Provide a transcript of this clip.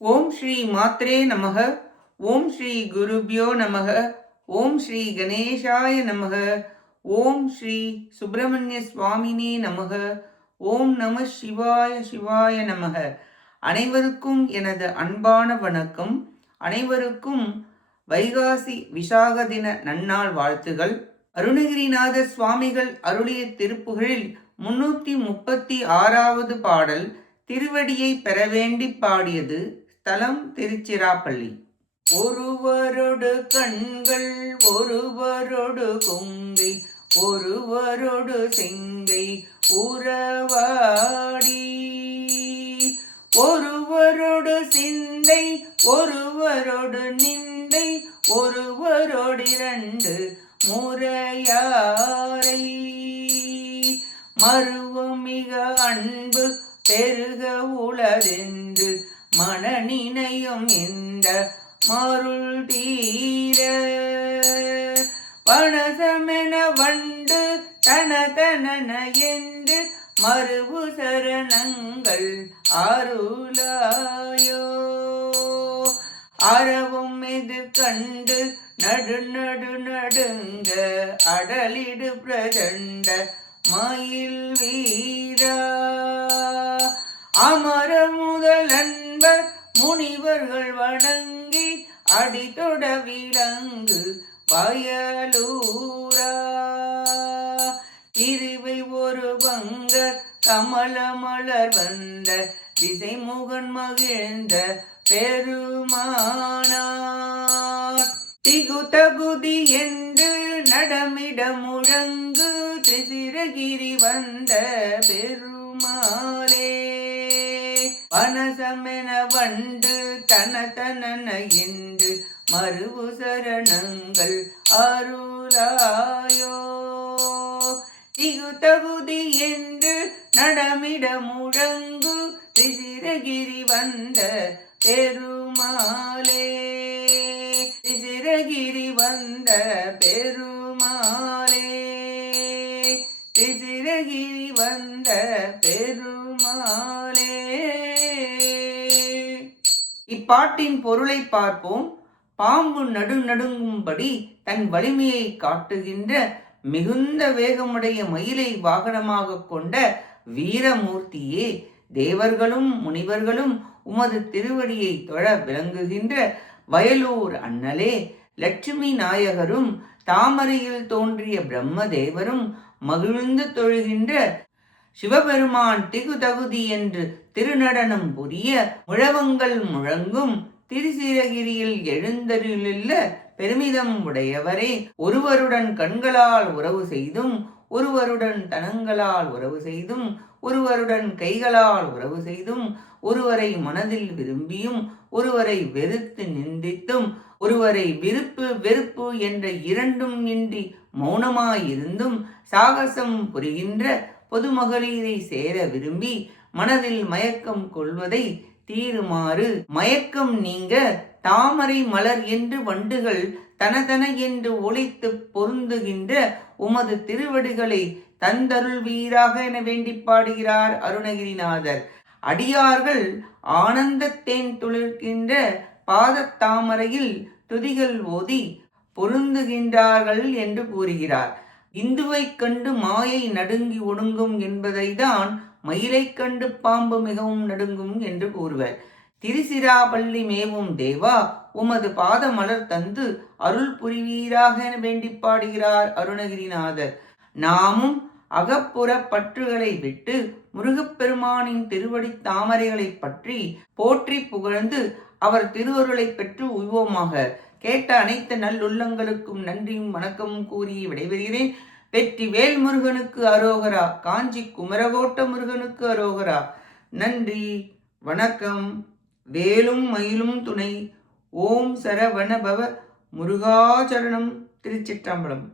ஓம் ஸ்ரீ மாத்ரே நமக. ஓம் ஸ்ரீ குருப்யோ நமக. ஓம் ஸ்ரீ கணேஷாய நமக. ஓம் ஸ்ரீ சுப்பிரமணிய சுவாமினே நமக. ஓம் நம சிவாய சிவாய நமக. அனைவருக்கும் எனது அன்பான வணக்கம். அனைவருக்கும் வைகாசி விசாக தின நன்னாள் வாழ்த்துகள். அருணகிரிநாத சுவாமிகள் அருளிய திருப்புகழில் 336வது பாடல் திருவடியை பெற வேண்டி பாடியது. தலம் திருச்சிராப்பள்ளி. ஒருவரோடு கண்கள் ஒருவரோடு கொங்கை ஒருவரோடு செங்கை உறவாடி ஒருவரோடு சிந்தை ஒருவரோடு நிந்தை ஒருவரோடு இரண்டு முறையாரை மருவம் மிக அன்பு பெருக உளதென்று மனநினையும் இந்த மருள் தீர வனசமென வண்டு தன என்று மறுவு சரணங்கள் அருளாயோ அறவும் எதிர்கண்டு நடுங்க அடலிடு பிரதண்ட மயில் வீரா அமர முதலன்பர் முனிவர்கள் வணங்கி அடித்தொட விலங்கு வயலூரா இருவை ஒரு பங்க கமலமலர் வந்த திசைமுகன் மகிழ்ந்த பெருமானார் திகுதகுதி என்று நடமிட முழங்கு திசிரகிரி வந்த பெருமாளே வனசமென வண்டு தன என்று மறுவு சரணங்கள் அருளாயோ திகுதகுதி என்று நடமிட முழங்கு திசிரகிரி வந்த பெருமாளே திசிரகிரி வந்த பெருமாளே திசிரகிரி வந்த பெருமாளே. இப்பாட்டின் பொருளை பார்ப்போம். பாம்பு நடுங்கும்படி தன் வலிமையை காட்டுகின்ற மிகுந்த வேகமுடைய மயிலை வாகனமாக கொண்ட வீரமூர்த்தியே, தேவர்களும் முனிவர்களும் உமது திருவடியை தொழ விளங்குகின்ற வயலூர் அண்ணலே, லட்சுமி நாயகரும் தாமரையில் தோன்றிய பிரம்மதேவரும் மகிழ்ந்து தொழுகின்ற சிவபெருமான் திகுதகுதி என்று திருநடனம் புரிய முழவங்கள் முழங்கும் திருச்சிரகிரியில் எழுந்தருளுள்ள பெருமிதம் உடையவரே, ஒருவருடன் கண்களால் உறவு செய்தும் ஒருவருடன் தனங்களால் உறவு செய்தும் ஒருவருடன் கைகளால் உறவு செய்தும் ஒருவரை மனதில் விரும்பியும் ஒருவரை வெறுத்து நிந்தித்தும் ஒருவரை விருப்பு வெறுப்பு என்ற இரண்டும் இன்றி மௌனமாயிருந்தும் சாகசம் புரிகின்ற பொதுமகளிரை சேர விரும்பி மனதில் மயக்கம் கொள்வதை தீருமாறு மயக்கம் நீங்க தாமரை மலர் என்று வண்டுகள் தனதன என்று ஒலித்து பொருந்துகின்ற உமது திருவடிகளை தந்தருள் வீராக என வேண்டி பாடுகிறார் அருணகிரிநாதர். அடியார்கள் ஆனந்தத்தேன் துளிர்கின்ற பாதத்தாமரையில் துதிகள் ஓதி பொருந்துகின்றார்கள் என்று கூறுகிறார். இந்துவை கண்டு மாயை நடுங்கி ஒடுங்கும் என்பதை தான் மயிலை கண்டு பாம்பு மிகவும் நடுங்கும் என்று கூறுவர். திருச்சிராப்பள்ளி மேவும் தேவா, உமது பாத மலர் தந்து அருள் புரிவீராக என வேண்டி பாடுகிறார் அருணகிரிநாதர். நாமும் அகப்புற பற்றுகளை விட்டு முருகப்பெருமானின் திருவடி தாமரைகளை பற்றி போற்றி புகழ்ந்து அவர் திருவருளை பெற்று உய்வோமாக. கேட்ட அனைத்து நல்லுள்ளங்களுக்கும் நன்றியும் வணக்கமும் கூறி விடைபெறுகிறேன். வெற்றி வேல் முருகனுக்கு அரோகரா. காஞ்சி குமரகோட்ட முருகனுக்கு அரோகரா. நன்றி, வணக்கம். வேலும் மயிலும் துணை. ஓம் சரவண பவ. முருகாச்சரணம். திருச்சிற்றம்பலம்.